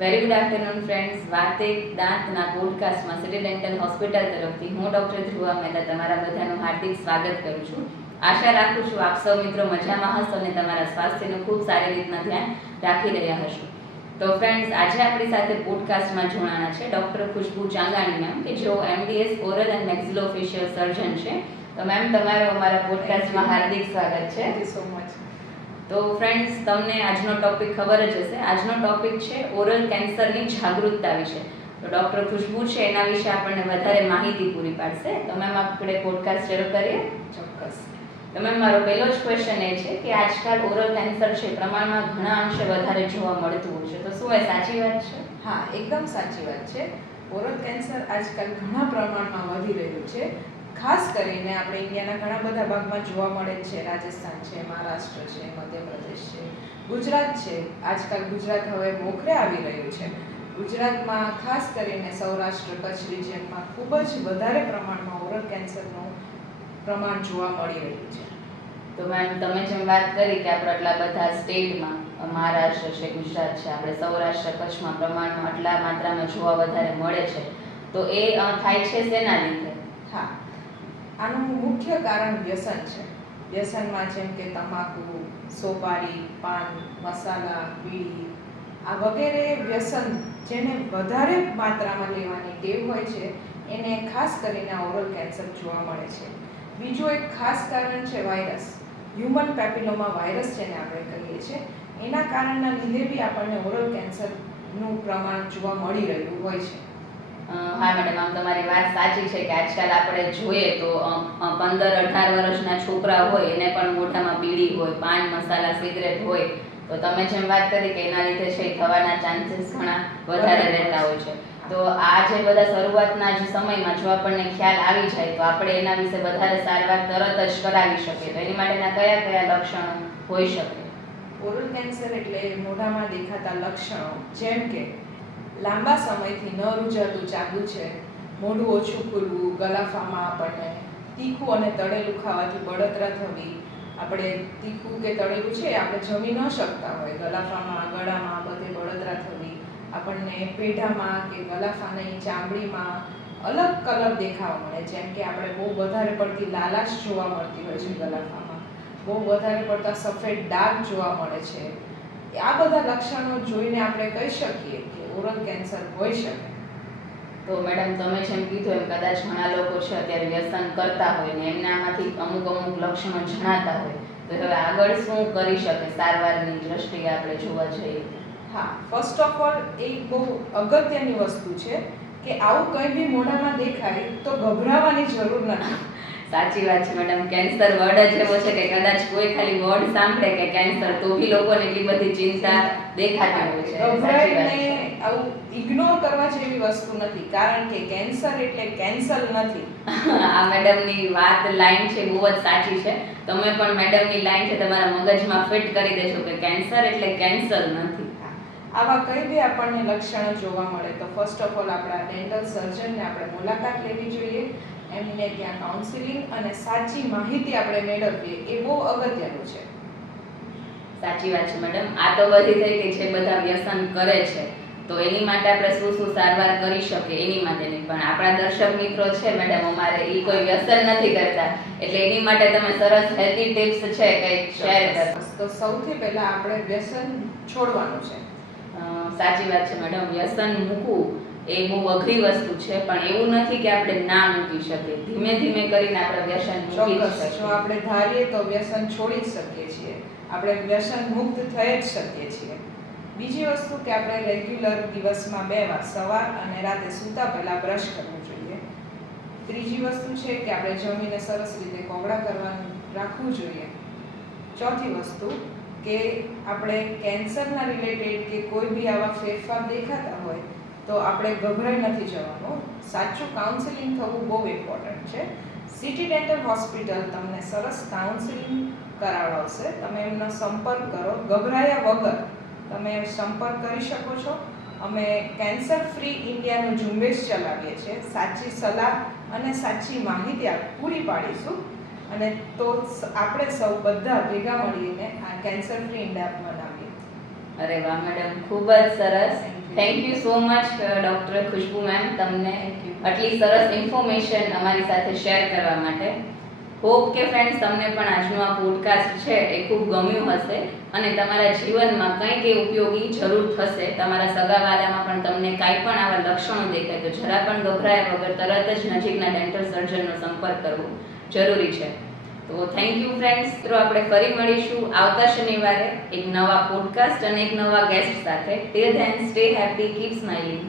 Very good afternoon friends. વાત એક દાંતના પોડકાસ્ટમાં city dental hospital તરફથી હું ડૉક્ટર ધ્રુવા મહેતા તમારા બધાનું હાર્દિક સ્વાગત કરું છું. આશા રાખું છું આપ સૌ મિત્રો મજામાં હશો અને તમારા સ્વાસ્થ્યનું ખૂબ સારી રીતના ધ્યાન રાખી રહ્યા હશો. તો ફ્રેન્ડ્સ, આજે આપણી સાથે પોડકાસ્ટમાં જોડાણા છે ડૉક્ટર ખુશ્બુ ચાંગાણી મેમ, કે જેઓ MDS ઓરલ એન્ડ મેક્સિલોફેશિયલ સર્જન છે. તો મેમ, તમારું અમારા પોડકાસ્ટમાં હાર્દિક સ્વાગત છે. Thank you so much. તો ફ્રેન્ડ્સ, તમને આજનો ટોપિક ખબર જ હશે. આજનો ટોપિક છે ઓરલ કેન્સરની જાગૃતતા વિશે. તો ડૉક્ટર ખુશ્બુ છે એના વિશે આપણને વધારે માહિતી પૂરી પાડશે. તો મેમ, આપણે પોડકાસ્ટ શરૂ કરીએ. ચોક્કસ. તો મેમ, મારો પહેલો જ ક્વેશ્ચન એ છે કે આજકાલ ઓરલ કેન્સર છે પ્રમાણમાં ઘણા અંશે વધારે જોવા મળતું હોય છે. તો શું એ સાચી વાત છે? હા, એકદમ સાચી વાત છે. ઓરલ કેન્સર આજકાલ ઘણા પ્રમાણમાં વધી રહ્યું છે. ખાસ કરીને આપણે ઇન્ડિયાના ઘણા બધા ભાગમાં જોવા મળે છે. રાજસ્થાન છે, મહારાષ્ટ્ર છે, મધ્યપ્રદેશ છે, ગુજરાત છે. આજકાલ ગુજરાત હવે મોખરે આવી રહ્યું છે. ગુજરાતમાં ખાસ કરીને સૌરાષ્ટ્ર કચ્છ રિજિયનમાં ખૂબ જ વધારે પ્રમાણમાં ઓરલ કેન્સરનું પ્રમાણ જોવા મળી રહ્યું છે. તો મેમ, તમે જેમ વાત કરી કે આપણે આટલા બધા સ્ટેટમાં મહારાષ્ટ્ર છે, ગુજરાત છે, આપણે સૌરાષ્ટ્ર કચ્છમાં પ્રમાણમાં આટલા માત્રામાં જોવા વધારે મળે છે, તો એ થાય છે શેના લીધે? હા, આનું મુખ્ય કારણ વ્યસન છે. વ્યસનમાં જેમ કે તમાકુ, સોપારી, પાન, મસાલા, બીડી આ વગેરે વ્યસન જેને વધારે માત્રામાં લેવાની ટેવ હોય છે એને ખાસ કરીને ઓરલ કેન્સર જોવા મળે છે. બીજું એક ખાસ કારણ છે વાયરસ, હ્યુમન પેપિલોમા વાયરસ જેને આપણે કહીએ છીએ. એના કારણના લીધે બી આપણને ઓરલ કેન્સરનું પ્રમાણ જોવા મળી રહ્યું હોય છે. હા મેડમ, આમ તમારી વાત સાચી છે કે આજકાલ આપણે જોઈએ તો 15-18 વર્ષના છોકરા હોય એને પણ મોઢામાં બીડી હોય, પાન મસાલા સિગરેટ હોય. તો તમે જેમ વાત કરી કે એના લીધે છે થવાના ચાન્સીસ ઘણા વધારે રહેતા હોય છે. તો આ જે બધા શરૂઆતના જ સમયમાં જો આપણને ખ્યાલ આવી જાય તો આપણે એના વિશે વધારે સારવાર તરત જ કરાવી શકીએ. તો એની માટેના કયા કયા લક્ષણો હોઈ શકે? ઓરલ કેન્સર એટલે મોઢામાં દેખાતા લક્ષણો જેમ કે લાંબા સમયથી ન રૂજાતું ચાલુ છે, મોઢું ઓછું ખુલવું, ગલાફામાં આપણને તીખું અને તળેલું ખાવાથી બળતરા થવી. આપણે તીખું કે તળેલું છે આપણે જમી ન શકતા હોય, ગલાફામાં ગળામાં બધે બળતરા થવી, આપણને પેઢામાં કે ગલાફાની ચામડીમાં અલગ કલર દેખાવા મળે. જેમ કે આપણે બહુ વધારે પડતી લાલાશ જોવા મળતી હોય છે ગલાફામાં, બહુ વધારે પડતા સફેદ ડાઘ જોવા મળે છે. આ બધા લક્ષણો જોઈને આપણે કહી શકીએ કે ઓરલ કેન્સર હોઈ શકે. તો મેડમ, તમે જેમ કીધું એમ કદાચ ઘણા લોકો છે અત્યારે વ્યસન કરતા હોય ને એમનામાંથી અમુક લક્ષણો જણાતા હોય, તો હવે આગળ શું કરી શકે સારવારની દ્રષ્ટિએ આપણે જોવા જઈએ? હા, ફર્સ્ટ ઓફ ઓલ એ બહુ અગત્યની વસ્તુ છે કે આવું કંઈ બી મોઢામાં દેખાય તો ગભરાવાની જરૂર નથી. સાચી વાત છે મેડમ. કેન્સર વર્ડ જ એવો છે કે કદાચ કોઈ ખાલી વર્ડ સાંભળે કે કેન્સર તો બી લોકોને એટલી બધી ચિંતા દેખાતી હોય છે. ગભરાઈને આવું ઇગ્નોર કરવા જેવી વસ્તુ નથી, કારણ કે કેન્સર એટલે કેન્સલ નથી. આ મેડમની વાત લાઈન છે બહુ જ સાચી છે. તમે પણ મેડમની લાઈન છે તમારા મગજમાં ફિટ કરી દેશો કે કેન્સર એટલે કેન્સલ નથી. આવા કંઈ બી આપણને લક્ષણો જોવા મળે તો ફર્સ્ટ ઓફ ઓલ આપણા ડેન્ટલ સર્જનને આપણે મુલાકાત લેવી જોઈએ. એમને ત્યાં કાઉન્સિલિંગ અને સાચી માહિતી આપણે મેળવીએ એ બહુ અગત્યનું છે. સાચી વાત છે મેડમ. આ તો બધી થઈ કે જે બધા વ્યસન કરે છે તો એની માટે આપણે શું શું સારવાર કરી શકીએ એની માટેની, પણ આપણા દર્શક મિત્રો છે મેડમ અમારે એ કોઈ વ્યસન નથી કરતા, એટલે એની માટે તમે સરસ હેલ્ધી ટિપ્સ છે કંઈક શેર કરો. તો સૌથી પહેલા આપણે વ્યસન છોડવાનું છે. સાચી વાત છે મેડમ. વ્યસન મૂકવું એ બહુ અઘરી વસ્તુ છે, પણ એવું નથી કે આપણે ના મૂકી શકીએ. ધીમે ધીમે કરીને આપણે વ્યસન મૂકી શકીએ. જો આપણે ધારીએ તો વ્યસન છોડી જ શકીએ છીએ, આપણે વ્યસન મુક્ત થઈ જ શકીએ છીએ. બીજી વસ્તુ કે આપણે રેગ્યુલર દિવસમાં 2 વાર સવાર અને રાતે સૂતા પહેલા બ્રશ કરવું જોઈએ. ત્રીજી વસ્તુ છે કે આપણે જમીને સરસ રીતે કોગળા કરવાનું રાખવું જોઈએ. ચોથી વસ્તુ કે આપણે કેન્સરના રિલેટેડ કે કોઈ બી આવા ફેરફાર દેખાતા હોય તો આપણે ગભરાઈ નથી જવાનું. સાચું કાઉન્સિલિંગ થવું બહુ ઇમ્પોર્ટન્ટ છે. સિટી ડેન્ટલ હોસ્પિટલ તમને સરસ કાઉન્સિલિંગ કરાવડાવશે. તમે એમનો સંપર્ક કરો, ગભરાયા વગર તમે સંપર્ક કરી શકો છો. અમે કેન્સર ફ્રી ઇન્ડિયાનું ઝુંબેશ ચલાવીએ છીએ. સાચી સલાહ અને સાચી માહિતી પૂરી પાડીશું, અને તો આપણે સૌ બધા ભેગા મળીને આ કેન્સર ફ્રી ઇન્ડિયા બનાવીએ. અરે વાહ મેડમ, ખૂબ જ સરસ. Thank you so much doctor Khushbu ma'am, તમને આટલી સરસ ઇન્ફોર્મેશન અમારી સાથે શેર કરવા માટે. હોપ કે ફ્રેન્ડ્સ તમને પણ આજનું આ પોડકાસ્ટ છે એ ખૂબ ગમ્યું હશે અને તમારા જીવનમાં કંઈક એ ઉપયોગી જરૂર થશે. તમારા સગાવાલામાં પણ તમને કાંઈ પણ આવા લક્ષણો દેખાય તો જરા પણ ગભરાયા વગર તરત જ નજીકના ડેન્ટલ સર્જનનો સંપર્ક કરવો જરૂરી છે. તો થેન્ક યુ ફ્રેન્ડ્સ. તો આપણે ફરી મળીશું આવતા શનિવારે એક નવા પોડકાસ્ટ અને એક નવા ગેસ્ટ સાથે. Till then stay happy, keep smiling.